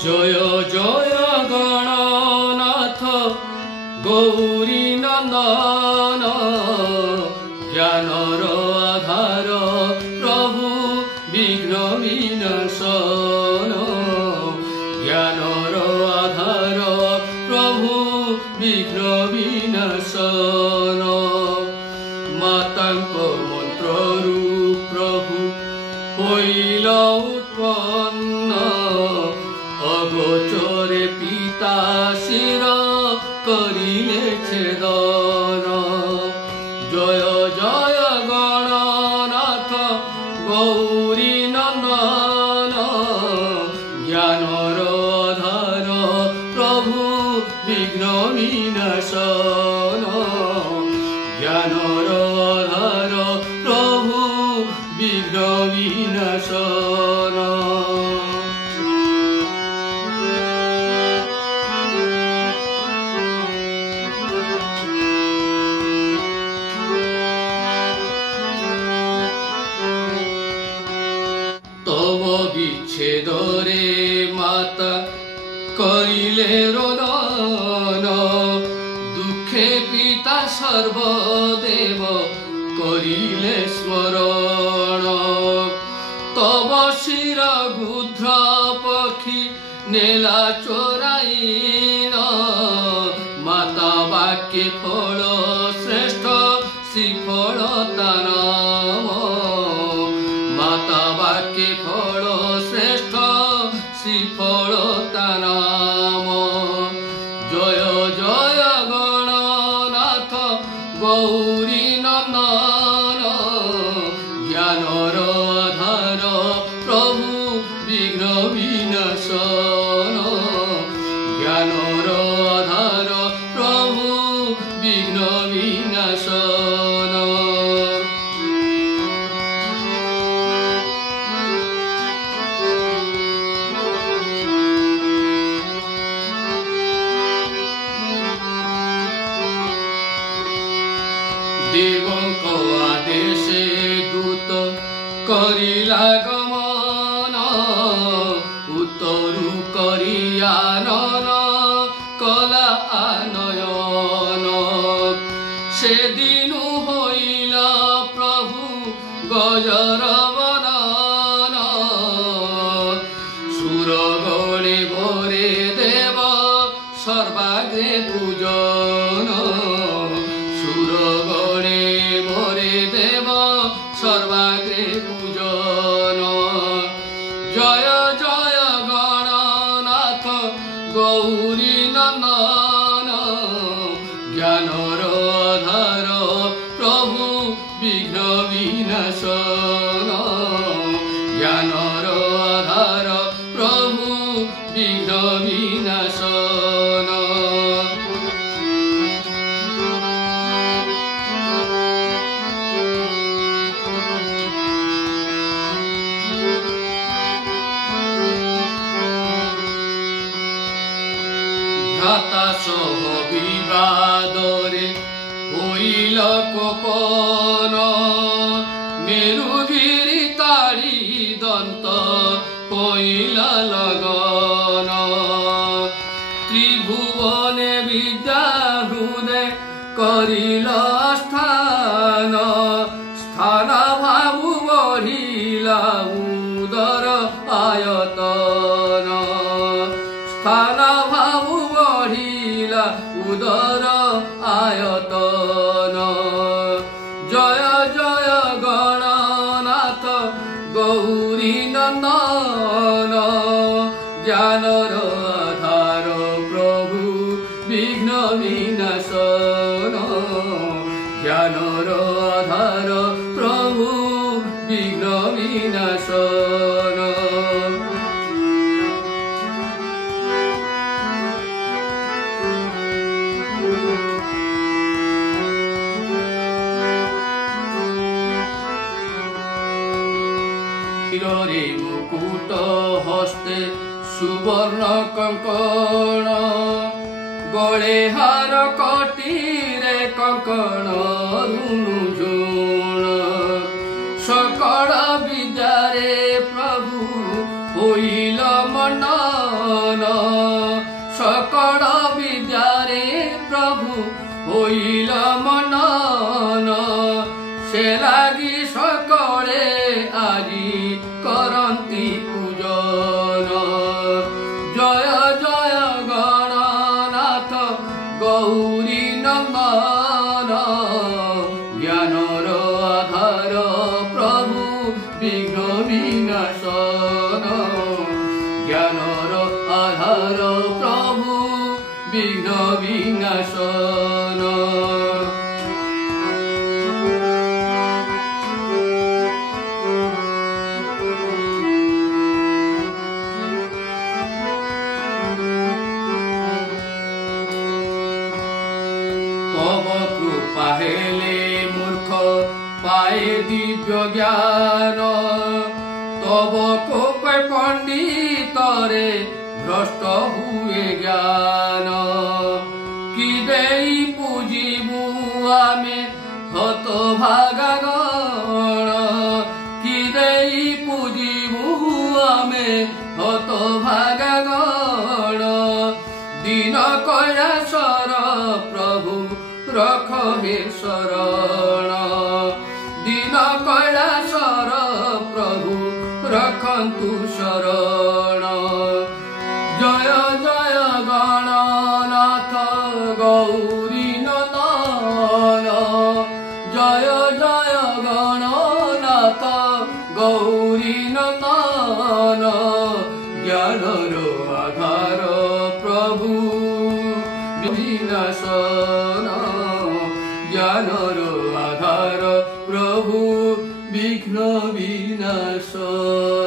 জয় জয় গণনাথ গৌরী নন্দন জ্ঞানর আধার প্রভু বিঘ্ন বিনাশন জ্ঞানর আধার প্রভু বিঘ্ন বিনাশন মাতাঙ্ক মন্ত্ররূ প্রভু হইল উৎপন্ন অগোচরে পিতা শির করিলে ছেদন জয় জয় গণনাথ গৌরী নন্দন জ্ঞানর আধার প্রভু বিঘ্ন বিনাশন জ্ঞানর আধার প্রভু বিঘ্ন বিনাশন তব বিচ্ছেদরে মাতা করিলে রোদন দুঃখে পিতা সর্বদেব করিলে স্মরণ তব শির গুধ্র পক্ষী নেলা চোরাইন মাতা বাক্যে ফল শ্রেষ্ঠ শ্রীফল তার মাতা বাক্যে ফল শ্রেষ্ঠ শ্রীফল তার জয় জয় গণনাথ গৌরী নন্দন জ্ঞানর আধার প্রভু বিঘ্ন বিনাশন জ্ঞানর আধার প্রভু বিঘ্ন বিনাশন দেবଙ୍କ আদেশে দূত করিলা গমন উত্তরু করিয়ানন কলা আনয়ন সেদিনু হইলা প্রভু গজর বদন সুরগণে ভরে দেব সর্বাগ্রে পূজন সুরগণে ভরে দেব সর্বাগ্রে পূজন জয় জয় গণনাথ গৌরী নন্দন জ্ঞানর আধার প্রভু বিঘ্ন বিনাশন জ্ঞানর আধার প্রভু বিঘ্ন বিনাশন ভ্রাতা সহ বিবাদরে হইল কোপন মেরুগিরি তাড়ি দন্ত হইল লগন ত্রিভুবনে বিদ্যা হৃদে করিল স্থান স্থান ভাবু বঢ়িলা উদর আয়তন স্থান ভাবু বঢ়িলা উদর আয়তন জয় জয় গণনাথ গৌরী নন্দন জ্ঞানর আধার প্রভু বিঘ্ন বিনাশন জ্ঞানর আধার প্রভু বিঘ্ন বিনাশন রে মুকুট হস্তে সুবর্ণ কঙ্কণ গলে হার কটিরে কঙ্কণ ধুনু ঝুণ সকল বিদ্যারে প্রভু হইল মন্ডন सकल विद्यारे प्रभु होइल मनन से लागि सकले आजी करन्ति पूजन जय जय गणनाथ गौरी नंदन ज्ञानर आधार प्रभु विघ्न विनाशन ज्ञानर आधार प्रभु विघ्न विनाशन तब कृपा हेले मूर्ख पाए दिव्य ज्ञान तब कोप पंडितरे भ्रष्ट हुए ज्ञान कि देई पूजिबु आमे हत भागा गण कि देई पूजिबु आमे हत भागा गण दीन कैलासर प्रभु रख हे शरण दीन कैलासर प्रभु रखन्तु शरण जय जय गणनाथ गौरी नंदन जय जय गणनाथ गौरी नंदन ज्ञानर आधार प्रभु विनाशन ज्ञानर आधार प्रभु विघ्न विनाशन।